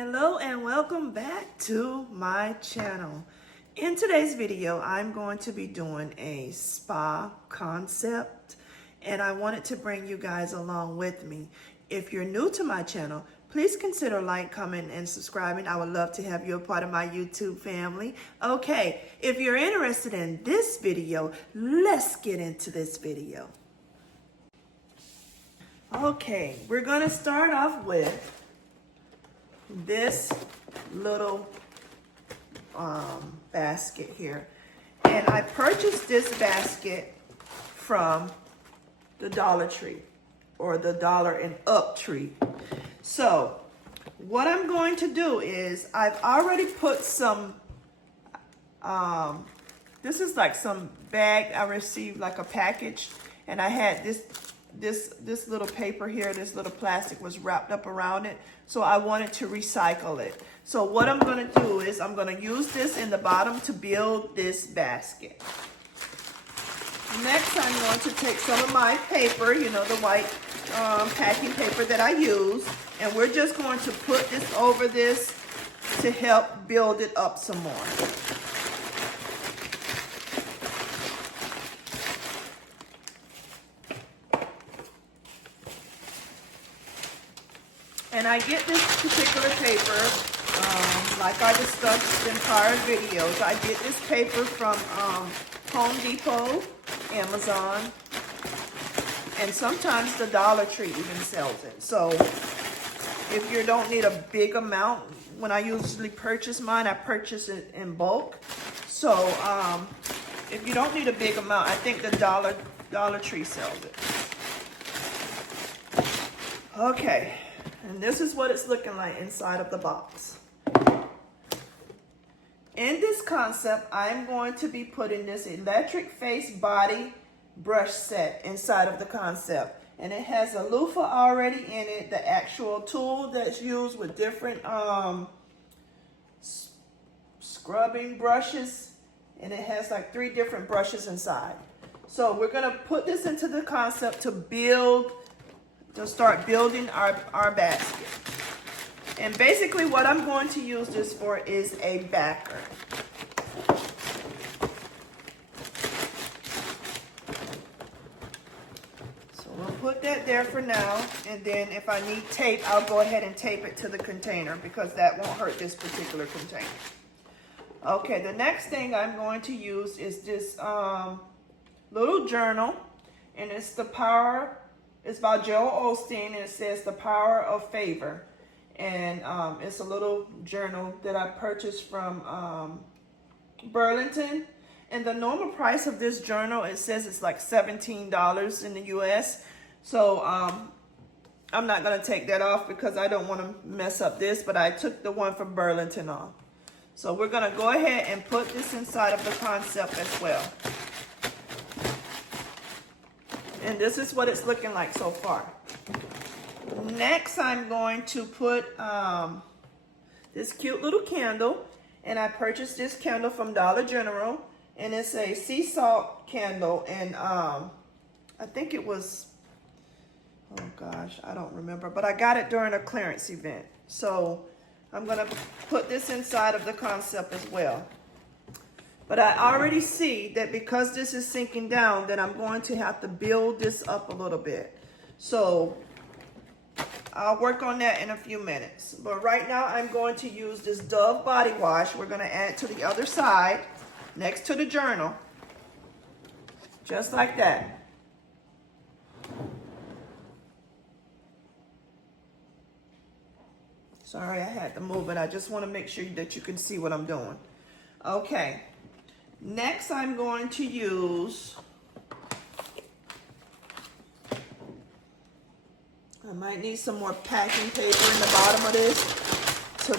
Hello and welcome back to my channel. In today's video, I'm going to be doing a spa concept and I wanted to bring you guys along with me. If you're new to my channel, please consider like, comment, and subscribing. I would love to have you a part of my YouTube family. Okay, if you're interested in this video, let's get into this video. Okay, we're gonna start off with this little basket here, and I purchased this basket from the Dollar Tree or the Dollar and Up Tree. So what I'm going to do is I've already put some this is like some bag I received, like a package, and I had this little paper here, this little plastic was wrapped up around it, so I wanted to recycle it. So what I'm going to do is I'm going to use this in the bottom to build this basket. Next, I'm going to take some of my paper, you know, the white packing paper that I use, and we're just going to put this over this to help build it up some more. And I get this particular paper, like I discussed in prior videos, I get this paper from Home Depot, Amazon, and sometimes the Dollar Tree even sells it. So if you don't need a big amount, when I usually purchase mine, I purchase it in bulk. So if you don't need a big amount, I think the Dollar Tree sells it. Okay. And this is what it's looking like inside of the box. In this concept, I'm going to be putting this electric face body brush set inside of the concept. And it has a loofah already in it, the actual tool that's used with different scrubbing brushes. And it has like 3 different brushes inside. So we're going to put this into the concept to start building our basket. And basically what I'm going to use this for is a backer. So we'll put that there for now, and then if I need tape, I'll go ahead and tape it to the container because that won't hurt this particular container. Okay, the next thing I'm going to use is this little journal, and it's It's by Joel Osteen, and it says The Power of Favor. And it's a little journal that I purchased from Burlington. And the normal price of this journal, it says it's like $17 in the US. So I'm not going to take that off because I don't want to mess up this, but I took the one from Burlington off. So we're going to go ahead and put this inside of the concept as well. And this is what it's looking like so far. Next, I'm going to put this cute little candle. And I purchased this candle from Dollar General. And it's a sea salt candle. And I think it was, oh gosh, I don't remember. But I got it during a clearance event. So I'm going to put this inside of the concept as well. But I already see that because this is sinking down, that I'm going to have to build this up a little bit. So I'll work on that in a few minutes. But right now I'm going to use this Dove body wash. We're going to add it to the other side next to the journal. Just like that. Sorry, I had to move it. I just want to make sure that you can see what I'm doing. Okay. Next, I'm going to use, I might need some more packing paper in the bottom of this to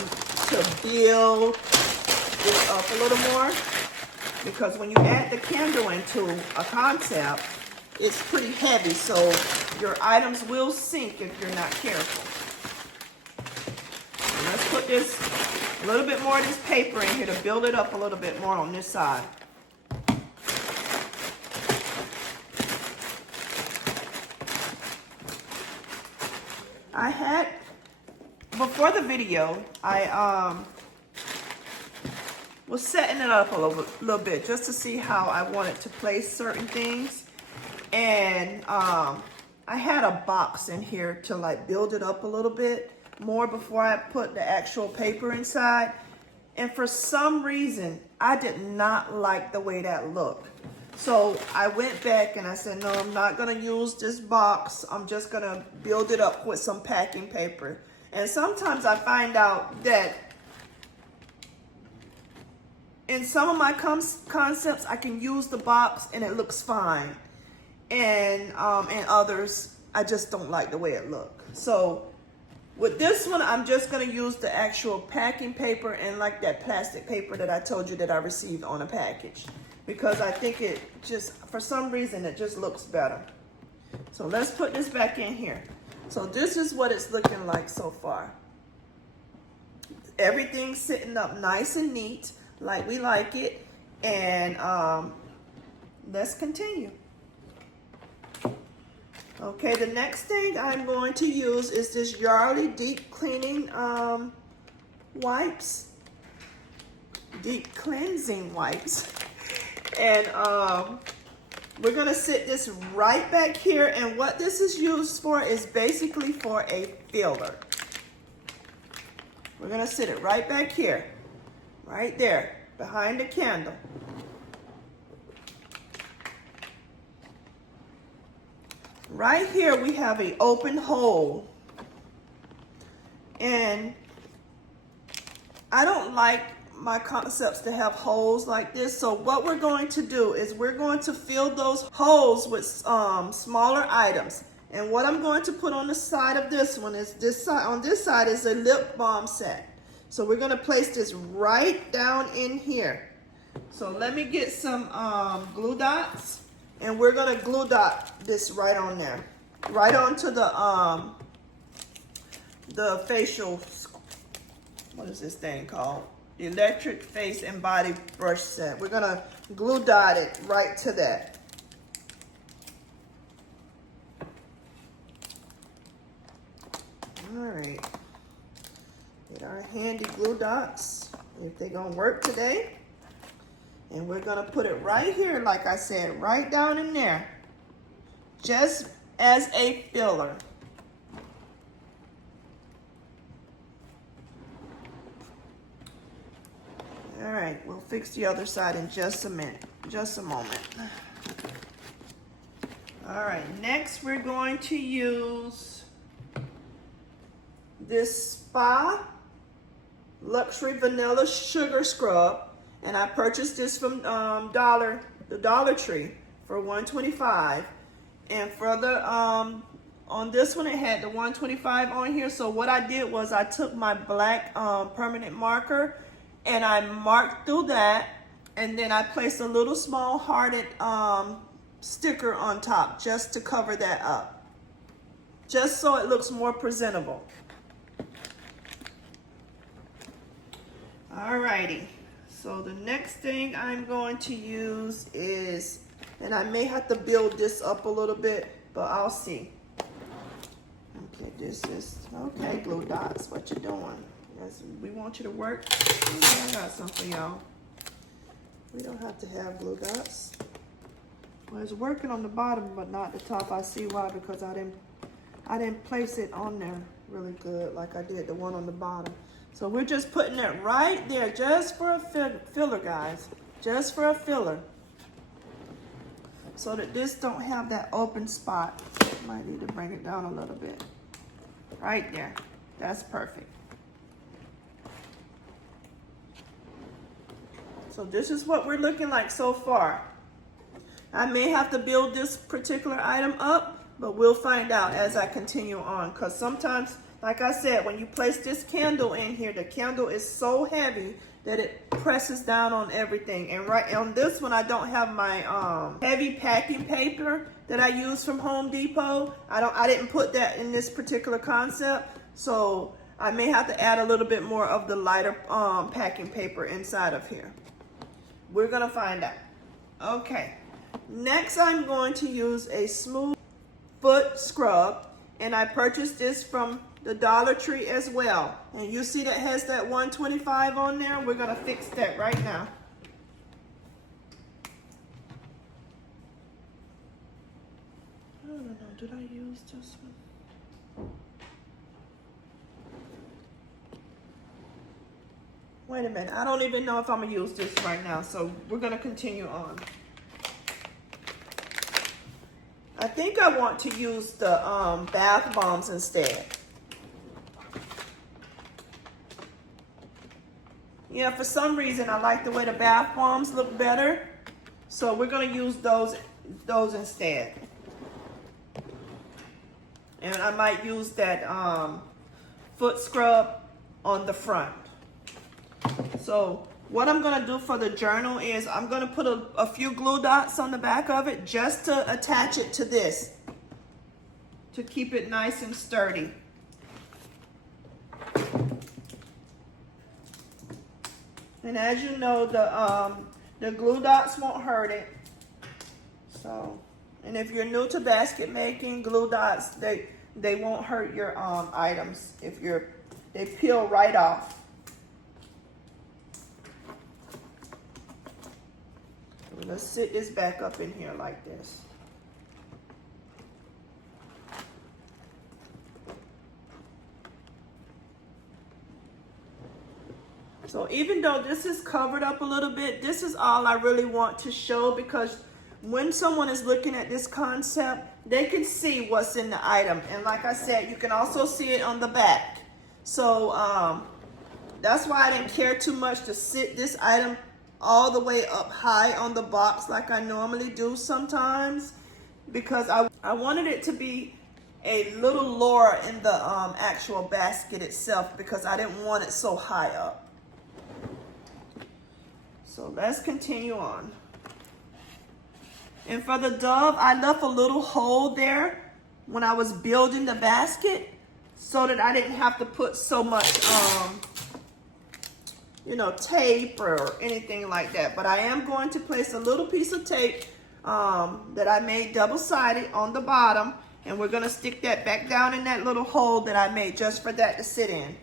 build this up a little more. Because when you add the candle into a concept, it's pretty heavy, so your items will sink if you're not careful. So let's put this a little bit more of this paper in here to build it up a little bit more on this side. I had before the video, I was setting it up a little bit just to see how I wanted to place certain things. And I had a box in here to like build it up a little bit more before I put the actual paper inside. And for some reason, I did not like the way that looked. So I went back and I said, no, I'm not gonna use this box. I'm just gonna build it up with some packing paper. And sometimes I find out that in some of my concepts, I can use the box and it looks fine. And in others, I just don't like the way it looks. So with this one, I'm just gonna use the actual packing paper and like that plastic paper that I told you that I received on a package. Because I think it just, for some reason, it just looks better. So let's put this back in here. So this is what it's looking like so far. Everything's sitting up nice and neat, like we like it. And let's continue. Okay, the next thing I'm going to use is this Yardley deep cleaning wipes. Deep cleansing wipes. And we're gonna sit this right back here, and what this is used for is basically for a filler. We're gonna sit it right back here, right there, behind the candle. Right here we have an open hole, and I don't like my concepts to have holes like this. So what we're going to do is we're going to fill those holes with smaller items. And what I'm going to put on the side of this one is this side. On this side is a lip balm set. So we're going to place this right down in here. So let me get some glue dots, and we're going to glue dot this right on there, right onto the facial. What is this thing called? The electric face and body brush set. We're gonna glue dot it right to that. All right, get our handy glue dots, if they're gonna work today. And we're gonna put it right here, like I said, right down in there, just as a filler. All right, we'll fix the other side in just a minute, just a moment. All right, next we're going to use this Spa Luxury Vanilla Sugar Scrub, and I purchased this from the Dollar Tree for $1.25. And for the on this one, it had the $1.25 on here. So what I did was I took my black permanent marker, and I marked through that, and then I placed a little small hearted sticker on top just to cover that up, just so it looks more presentable. Alrighty, so the next thing I'm going to use is, and I may have to build this up a little bit, but I'll see. Okay, this is, okay, glue dots, what you doing? Yes, we want you to work. I got something for y'all. We don't have to have glue dots. Well, it's working on the bottom, but not the top. I see why, because I didn't place it on there really good like I did the one on the bottom. So we're just putting it right there, just for a filler, guys. Just for a filler. So that this don't have that open spot. Might need to bring it down a little bit. Right there. That's perfect. So this is what we're looking like so far. I may have to build this particular item up, but we'll find out as I continue on. Because sometimes, like I said, when you place this candle in here, the candle is so heavy that it presses down on everything. And right on this one, I don't have my heavy packing paper that I use from Home Depot. I didn't put that in this particular concept. So I may have to add a little bit more of the lighter packing paper inside of here. We're gonna find out. Okay, next I'm going to use a smooth foot scrub, and I purchased this from the Dollar Tree as well. And you see that has that 125 on there? We're gonna fix that right now. I don't know, did I use this one? Wait a minute, I don't even know if I'm gonna use this right now, so we're gonna continue on. I think I want to use the bath bombs instead. Yeah, for some reason I like the way the bath bombs look better, so we're gonna use those instead. And I might use that foot scrub on the front. So what I'm gonna do for the journal is I'm gonna put a few glue dots on the back of it just to attach it to this, to keep it nice and sturdy. And as you know, the glue dots won't hurt it. So, and if you're new to basket making, glue dots, they won't hurt your items if they peel right off. Let's sit this back up in here like this. So even though this is covered up a little bit, this is all I really want to show, because when someone is looking at this concept, they can see what's in the item. And like I said, you can also see it on the back. So that's why I didn't care too much to sit this item all the way up high on the box like I normally do sometimes, because I wanted it to be a little lower in the actual basket itself, because I didn't want it so high up. So let's continue on. And for the dove, I left a little hole there when I was building the basket so that I didn't have to put so much you know, tape or anything like that. But I am going to place a little piece of tape that I made double-sided on the bottom, and we're going to stick that back down in that little hole that I made just for that to sit in.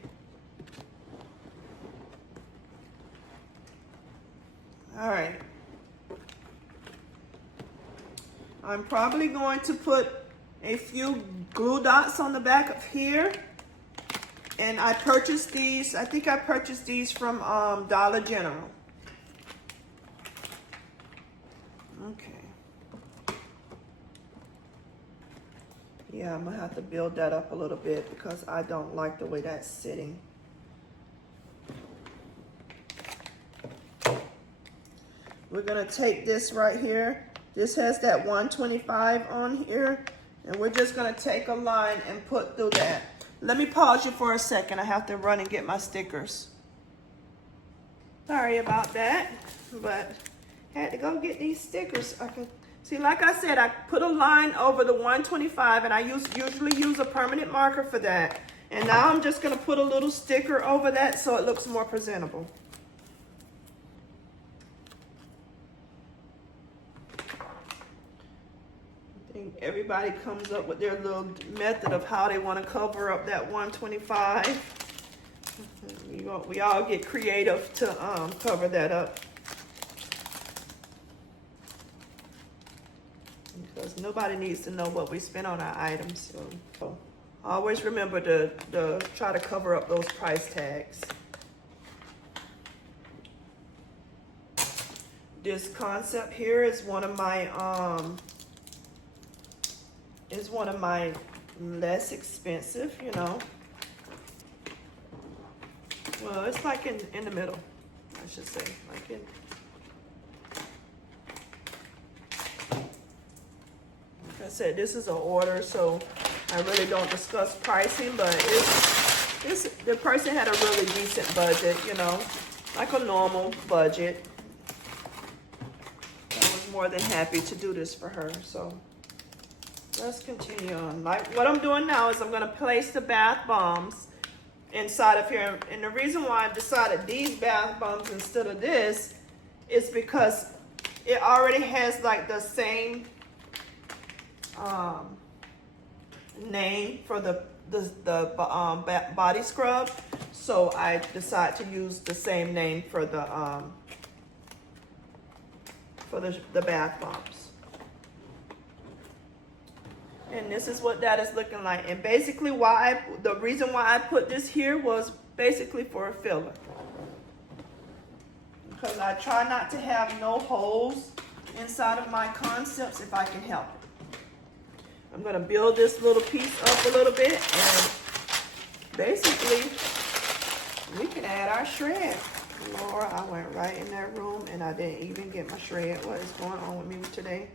All right. I'm probably going to put a few glue dots on the back of here. And I purchased these, I think I purchased these from Dollar General. Okay. Yeah, I'm gonna have to build that up a little bit because I don't like the way that's sitting. We're gonna take this right here. This has that 125 on here, and we're just gonna take a line and put through that. Let me pause you for a second. I have to run and get my stickers. Sorry about that, but had to go get these stickers. I can see, like I said, I put a line over the 125, and I usually use a permanent marker for that. And now I'm just gonna put a little sticker over that so it looks more presentable. Everybody comes up with their little method of how they want to cover up that 125. We all get creative to cover that up, because nobody needs to know what we spend on our items. So always remember to try to cover up those price tags. This concept here is one of my less expensive, you know. Well, it's like in the middle, I should say. Like I said, this is an order, so I really don't discuss pricing, but the person had a really decent budget, you know, like a normal budget. I was more than happy to do this for her, so. Let's continue on. Like what I'm doing now is I'm going to place the bath bombs inside of here. And the reason why I decided these bath bombs instead of this is because it already has like the same name for the body scrub, so I decided to use the same name for the bath bombs. And this is what that is looking like. And basically the reason why I put this here was basically for a filler. Because I try not to have no holes inside of my concepts if I can help it. I'm gonna build this little piece up a little bit, and basically we can add our shred. Laura, I went right in that room and I didn't even get my shred. What is going on with me today?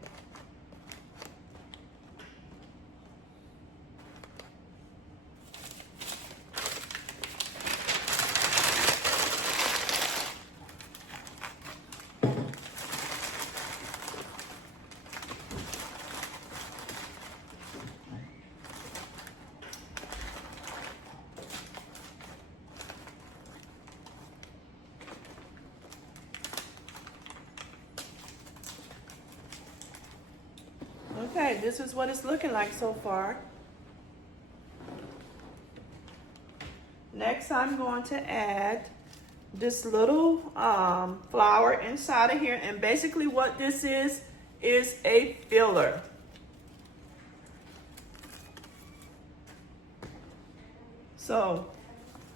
Okay, this is what it's looking like so far. Next, I'm going to add this little flower inside of here. And basically what this is a filler. So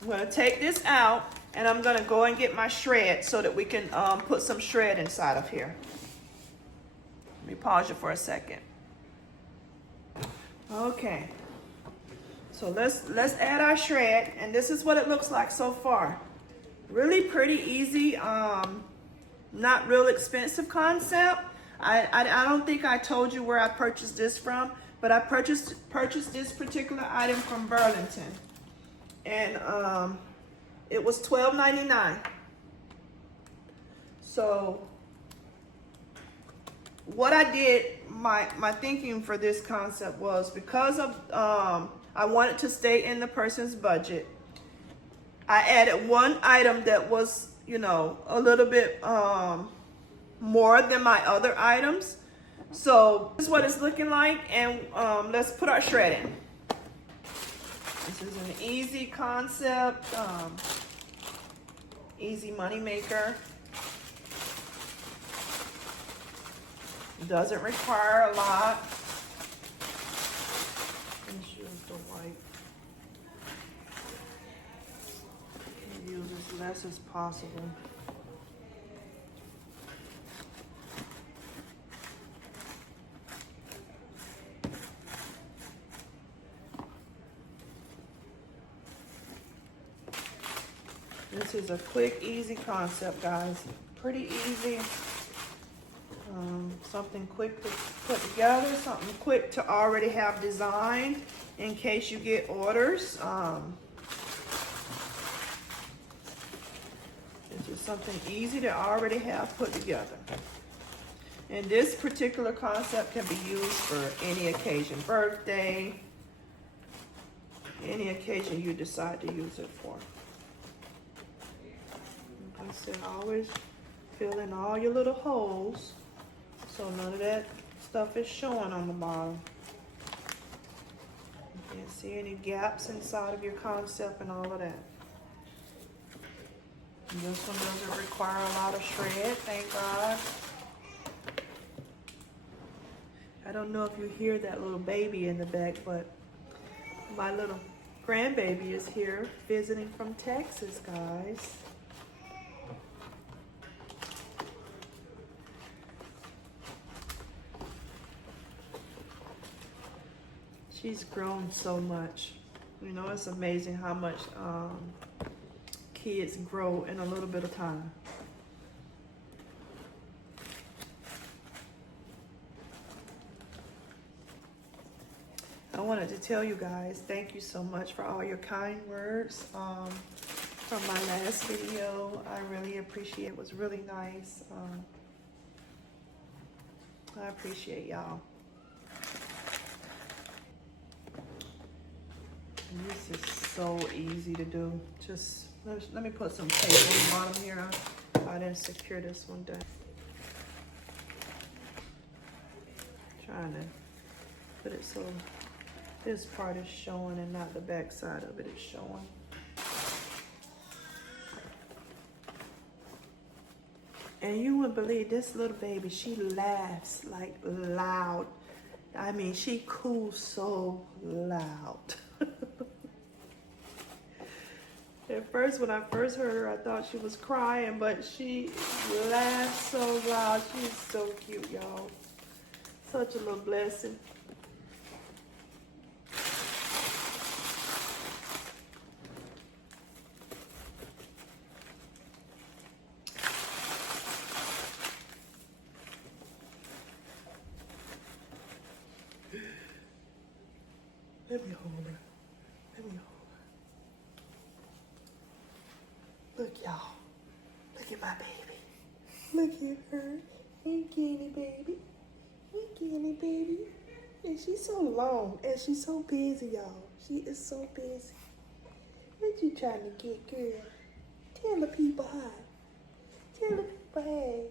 I'm going to take this out, and I'm going to go and get my shred so that we can put some shred inside of here. Let me pause you for a second. Okay, so let's add our shred, and this is what it looks like so far. Really pretty easy, not real expensive concept. I don't think I told you where I purchased this from, but I purchased this particular item from Burlington, and it was $12.99. So what I did, my thinking for this concept was, because of I wanted to stay in the person's budget, I added one item that was, you know, a little bit more than my other items. So this is what it's looking like, and let's put our shred in. This is an easy concept, easy money maker. Doesn't require a lot. Let's use the white. Use as less as possible. This is a quick, easy concept, guys. Pretty easy. Something quick to put together, something quick to already have designed in case you get orders. It's just something easy to already have put together. And this particular concept can be used for any occasion, birthday, any occasion you decide to use it for. Like I said, always fill in all your little holes, so none of that stuff is showing on the bottom. You can't see any gaps inside of your concept and all of that. And this one doesn't require a lot of shred, thank God. I don't know if you hear that little baby in the back, but my little grandbaby is here visiting from Texas, guys. She's grown so much. You know, it's amazing how much kids grow in a little bit of time. I wanted to tell you guys, thank you so much for all your kind words from my last video. I really appreciate it. It was really nice. I appreciate y'all. This is so easy to do. Just let me put some tape on the bottom here. I didn't secure this one down. Trying to put it so This part is showing and not the back side of it is showing. And you wouldn't believe this little baby, she laughs like loud. I mean, she coos so loud. At first, when I first heard her, I thought she was crying, but she laughs so loud. She's so cute, y'all. Such a little blessing. Let me hold her. Let me hold her. Look, y'all. Look at my baby. Look at her. Hey, kitty baby. Hey, kitty baby. And she's so long and she's so busy, y'all. She is so busy. What you trying to get, girl? Tell the people hi. Tell the people hey.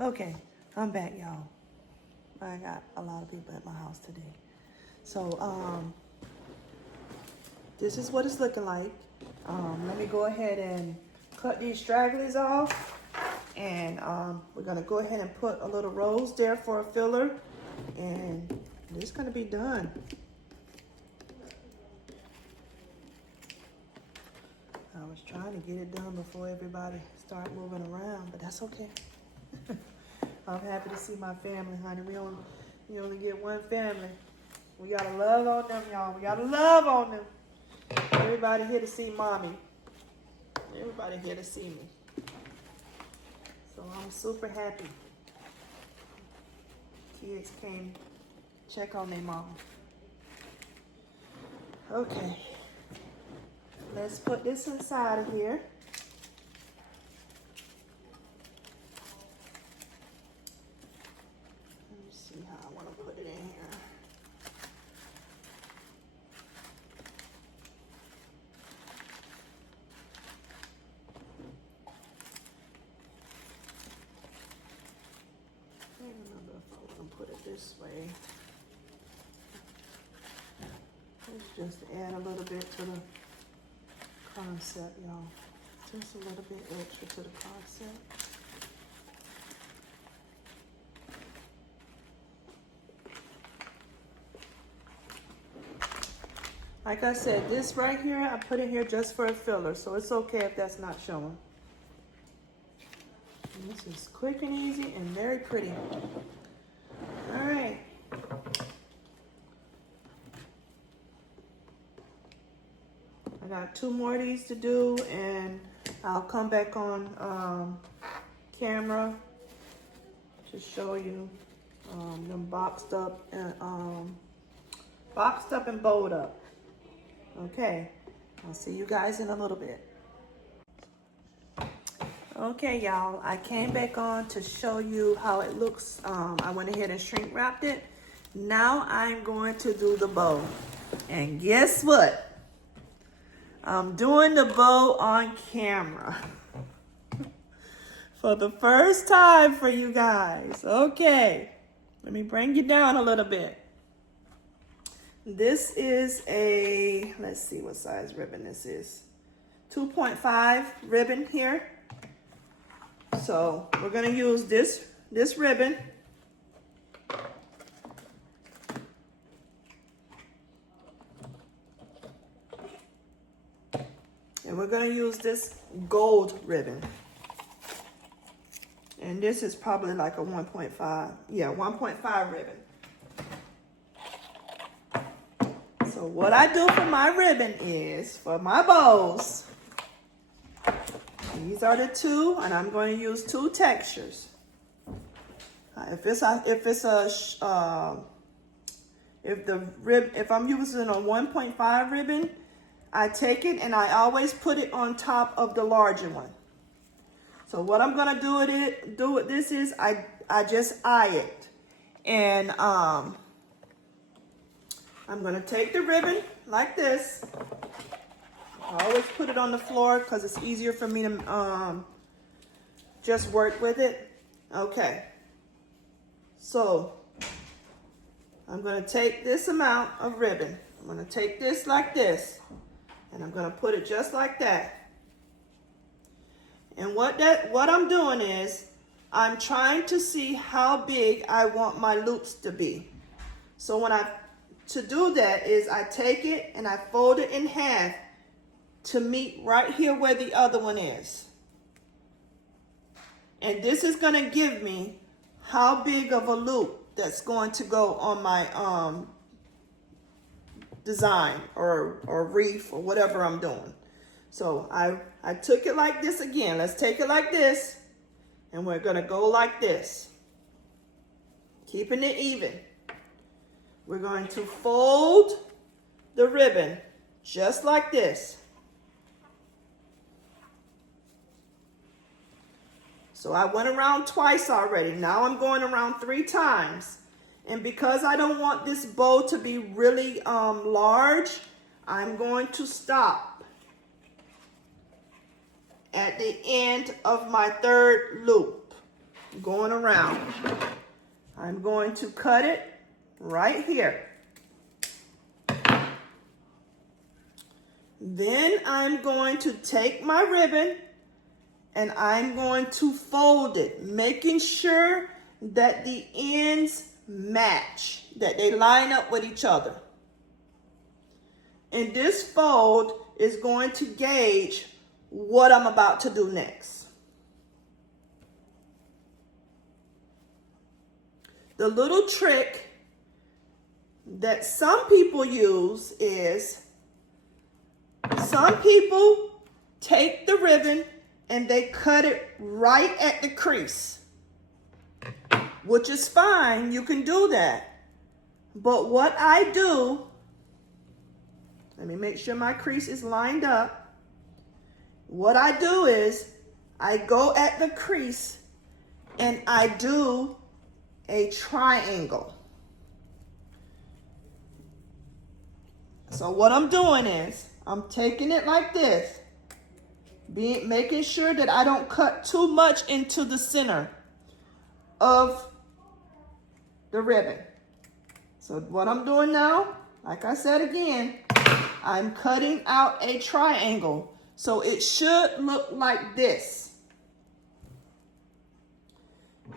Okay, I'm back, y'all. I got a lot of people at my house today. So, this is what it's looking like. Let me go ahead and cut these stragglers off. And we're gonna go ahead and put a little rose there for a filler. And it's gonna be done. I was trying to get it done before everybody start moving around, but that's okay. I'm happy to see my family, honey. We only get one family. We gotta love on them, y'all. We gotta love on them. Everybody here to see mommy. Everybody here to see me. So I'm super happy. Kids came check on their mom. Okay. Let's put this inside of here. See how I want to put it in here. I don't remember if I want to put it this way. Let's just add a little bit to the concept, y'all. Just a little bit extra to the concept. Like I said, this right here, I put it here just for a filler, so it's okay if that's not showing. And this is quick and easy and very pretty. All right. I got 2 more of these to do, and I'll come back on camera to show you them boxed up and bowled up. Okay, I'll see you guys in a little bit. Okay, y'all, I came back on to show you how it looks. I went ahead and shrink wrapped it. Now I'm going to do the bow. And guess what? I'm doing the bow on camera. For the first time for you guys. Okay, let me bring you down a little bit. This is a, let's see what size ribbon this is. 2.5 ribbon here. So we're gonna use this ribbon. And we're gonna use this gold ribbon. And this is probably like a 1.5, yeah, 1.5 ribbon. So what I do for my ribbon is, for my bows, these are the 2, and I'm going to use 2 textures. If I'm using a 1.5 ribbon, I take it and I always put it on top of the larger one. So what I'm gonna do with this is I just eye it, and I'm gonna take the ribbon like this. I always put it on the floor because it's easier for me to just work with it. Okay. So I'm going to take this amount of ribbon. I'm going to take this like this, and I'm going to put it just like that. And what I'm doing is I'm trying to see how big I want my loops to be. So to do that is I take it and I fold it in half to meet right here where the other one is. And this is going to give me how big of a loop that's going to go on my design or wreath or whatever I'm doing. So I took it like this again. Let's take it like this, and we're going to go like this, keeping it even. We're going to fold the ribbon just like this. So I went around twice already. Now I'm going around 3 times. And because I don't want this bow to be really large, I'm going to stop at the end of my 3rd loop, going around. I'm going to cut it right here. Then I'm going to take my ribbon and I'm going to fold it, making sure that the ends match, that they line up with each other. And this fold is going to gauge what I'm about to do next. The little trick that some people use is some people take the ribbon and they cut it right at the crease, which is fine. You can do that. But what I do, let me make sure my crease is lined up. What I do is I go at the crease and I do a triangle. So what I'm doing is I'm taking it like this, making sure that I don't cut too much into the center of the ribbon. So what I'm doing now, like I said again, I'm cutting out a triangle. So it should look like this.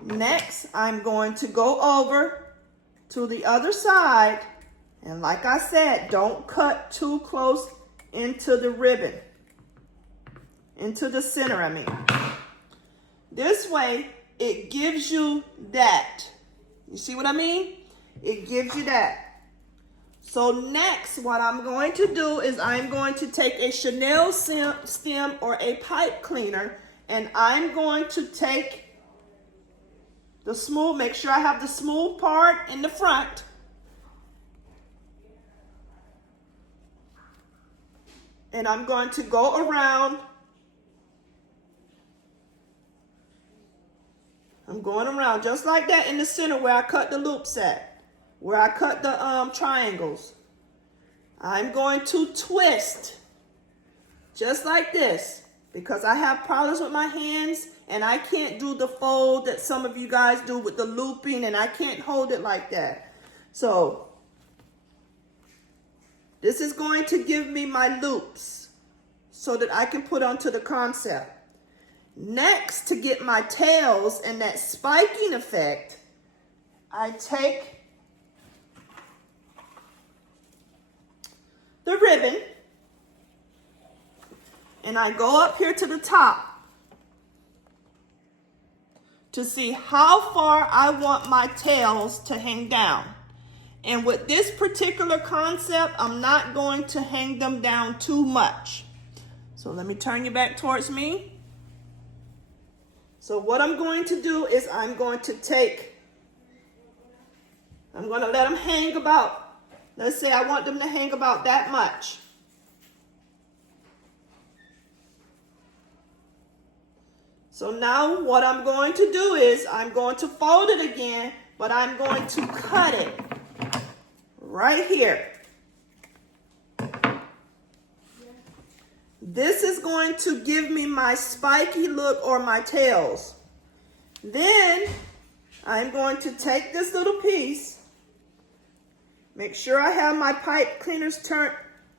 Next, I'm going to go over to the other side. And like I said, don't cut too close into the ribbon. Into the center, I mean. This way, it gives you that. You see what I mean? It gives you that. So next, what I'm going to do is I'm going to take a Chanel stem or a pipe cleaner, and I'm going to take the smooth, make sure I have the smooth part in the front. And I'm going to go around. I'm going around just like that in the center where I cut the loops at, where I cut the triangles. I'm going to twist just like this because I have problems with my hands and I can't do the fold that some of you guys do with the looping, and I can't hold it like that. So this is going to give me my loops so that I can put onto the concept. Next, to get my tails and that spiking effect, I take the ribbon and I go up here to the top to see how far I want my tails to hang down. And with this particular concept, I'm not going to hang them down too much. So let me turn you back towards me. So what I'm going to do is I'm going to let them hang about, let's say I want them to hang about that much. So now what I'm going to do is I'm going to fold it again, but I'm going to cut it right here. This is going to give me my spiky look or my tails. Then I'm going to take this little piece, make sure I have my pipe cleaners turned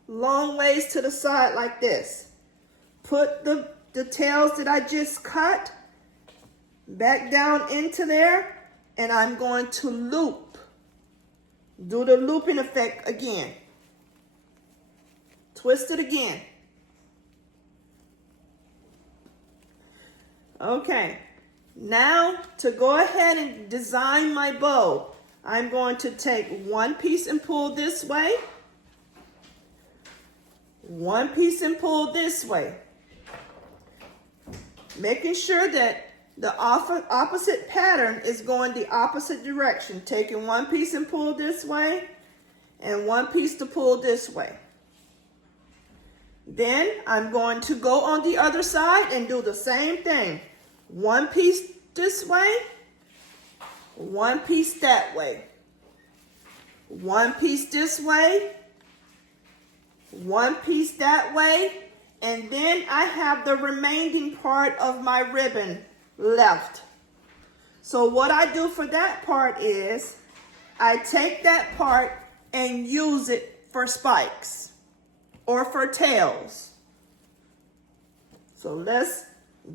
long ways to the side like this. Put the tails that I just cut back down into there, and I'm going to loop. Do the looping effect again. Twist it again. Okay, now to go ahead and design my bow, I'm going to take one piece and pull this way, one piece and pull this way, making sure that the opposite pattern is going the opposite direction, taking one piece and pull this way and one piece to pull this way. Then I'm going to go on the other side and do the same thing. One piece this way, one piece that way. One piece this way, one piece that way, and then I have the remaining part of my ribbon left. So what I do for that part is I take that part and use it for spikes or for tails. So let's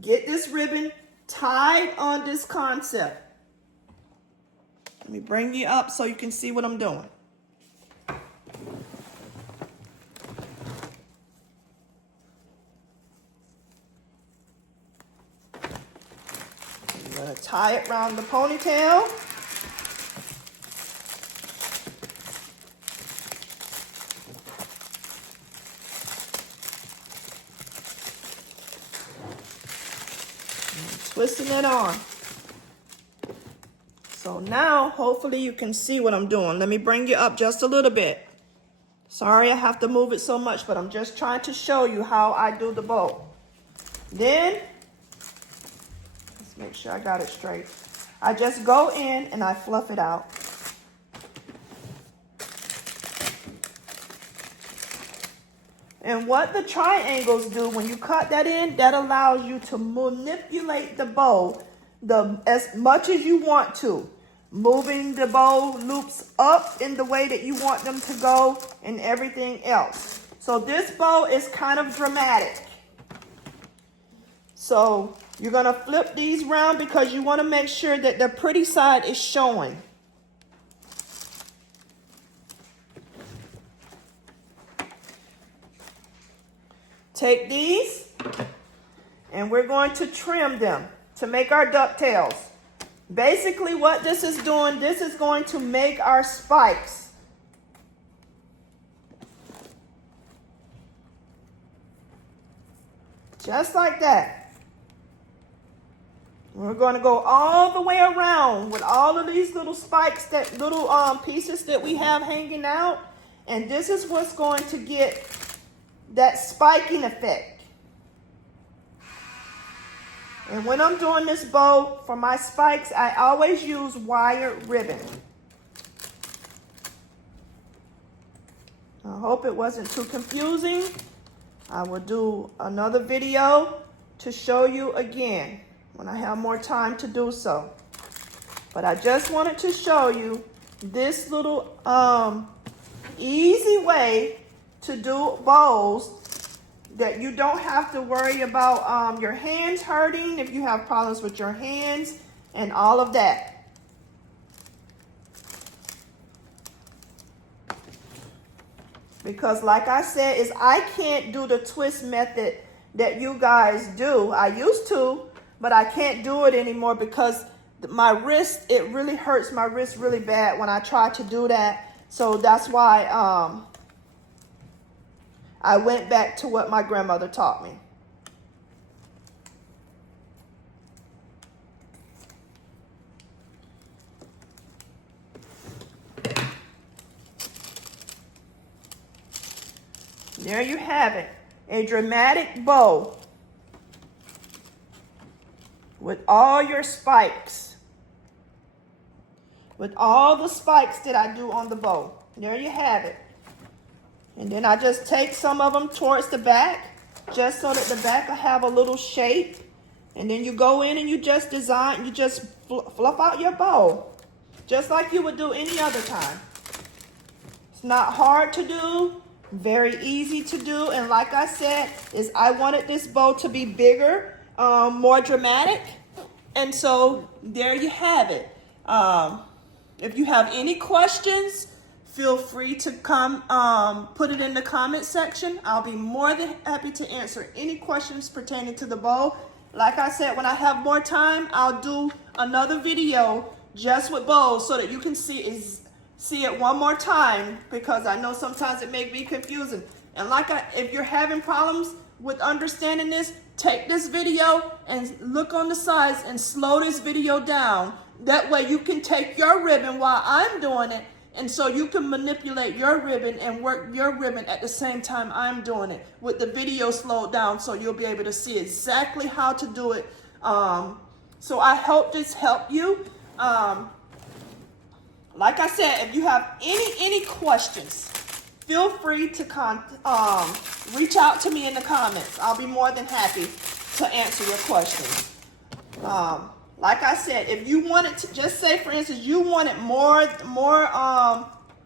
get this ribbon tied on this concept. Let me bring you up so you can see what I'm doing. I'm going to tie it around the ponytail. Twisting it on. So now, hopefully you can see what I'm doing. Let me bring you up just a little bit. Sorry I have to move it so much, but I'm just trying to show you how I do the bow. Then, let's make sure I got it straight. I just go in and I fluff it out. And what the triangles do, when you cut that in, that allows you to manipulate the bow as much as you want to. Moving the bow loops up in the way that you want them to go and everything else. So this bow is kind of dramatic. So you're going to flip these around because you want to make sure that the pretty side is showing. Take these and we're going to trim them to make our ducktails. Basically what this is doing, this is going to make our spikes. Just like that. We're going to go all the way around with all of these little spikes, that little pieces that we have hanging out. And this is what's going to get that spiking effect. And when I'm doing this bow for my spikes, I always use wire ribbon. I hope it wasn't too confusing. I will do another video to show you again when I have more time to do so. But I just wanted to show you this little easy way to do bows that you don't have to worry about your hands hurting if you have problems with your hands and all of that. Because like I said, is I can't do the twist method that you guys do. I used to, but I can't do it anymore because my wrist, it really hurts my wrist really bad when I try to do that. So that's why I went back to what my grandmother taught me. There you have it, a dramatic bow with all your spikes, with all the spikes that I do on the bow. There you have it. And then I just take some of them towards the back, just so that the back will have a little shape. And then you go in and you just design, you just fluff out your bow. Just like you would do any other time. It's not hard to do, very easy to do. And like I said, I wanted this bow to be bigger, more dramatic. And so there you have it. If you have any questions, feel free to come put it in the comment section. I'll be more than happy to answer any questions pertaining to the bow. Like I said, when I have more time, I'll do another video just with bows so that you can see it one more time, because I know sometimes it may be confusing. And if you're having problems with understanding this, take this video and look on the sides and slow this video down. That way you can take your ribbon while I'm doing it, and so you can manipulate your ribbon and work your ribbon at the same time I'm doing it with the video slowed down, so you'll be able to see exactly how to do it. So I hope this helped you. Like I said, if you have any questions, feel free to reach out to me in the comments. I'll be more than happy to answer your questions. Like I said, if you wanted to, just say for instance, you wanted more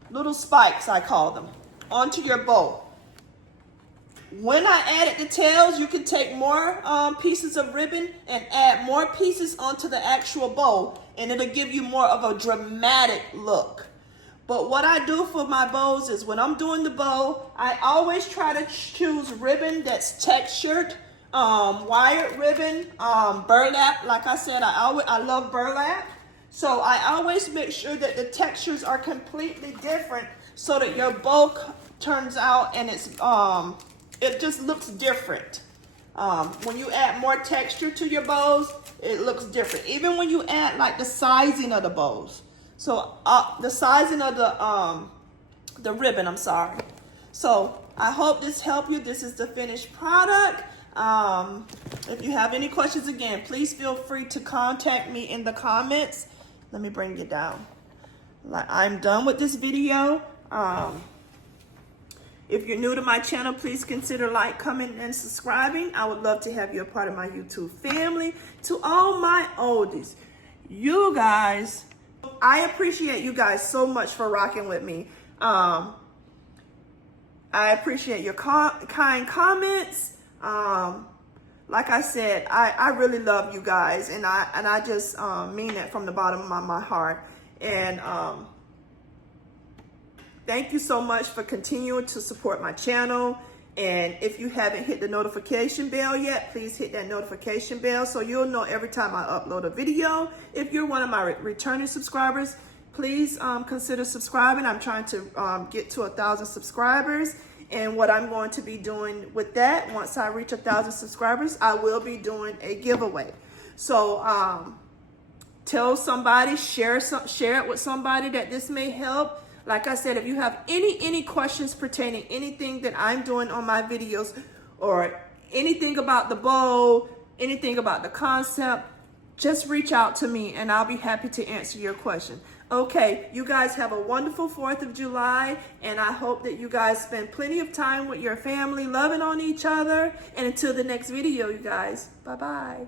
little spikes, I call them, onto your bow. When I added the tails, you can take more pieces of ribbon and add more pieces onto the actual bow, and it'll give you more of a dramatic look. But what I do for my bows is when I'm doing the bow, I always try to choose ribbon that's textured, wired ribbon, burlap. Like I said, I love burlap. So I always make sure that the textures are completely different so that your bow turns out and it just looks different. When you add more texture to your bows, it looks different. Even when you add like the sizing of the bows. So the sizing of the ribbon, I'm sorry. So I hope this helped you. This is the finished product. If you have any questions, again, please feel free to contact me in the comments. Let me bring it down. I'm done with this video. If you're new to my channel, please consider like, commenting, and subscribing. I would love to have you a part of my YouTube family. To all my oldies, you guys, I appreciate you guys so much for rocking with me. I appreciate your kind comments. Like I said, I really love you guys, and I just mean that from the bottom of my heart. And thank you so much for continuing to support my channel. And if you haven't hit the notification bell yet, please hit that notification bell so you'll know every time I upload a video. If you're one of my returning subscribers, please consider subscribing. I'm trying to get to 1,000 subscribers. And what I'm going to be doing with that, once I reach 1,000 subscribers, I will be doing a giveaway. So tell somebody, share it with somebody that this may help. Like I said, if you have any questions pertaining anything that I'm doing on my videos, or anything about the bow, anything about the concept, just reach out to me and I'll be happy to answer your question. Okay, you guys have a wonderful 4th of July, and I hope that you guys spend plenty of time with your family, loving on each other. And until the next video, you guys, bye-bye.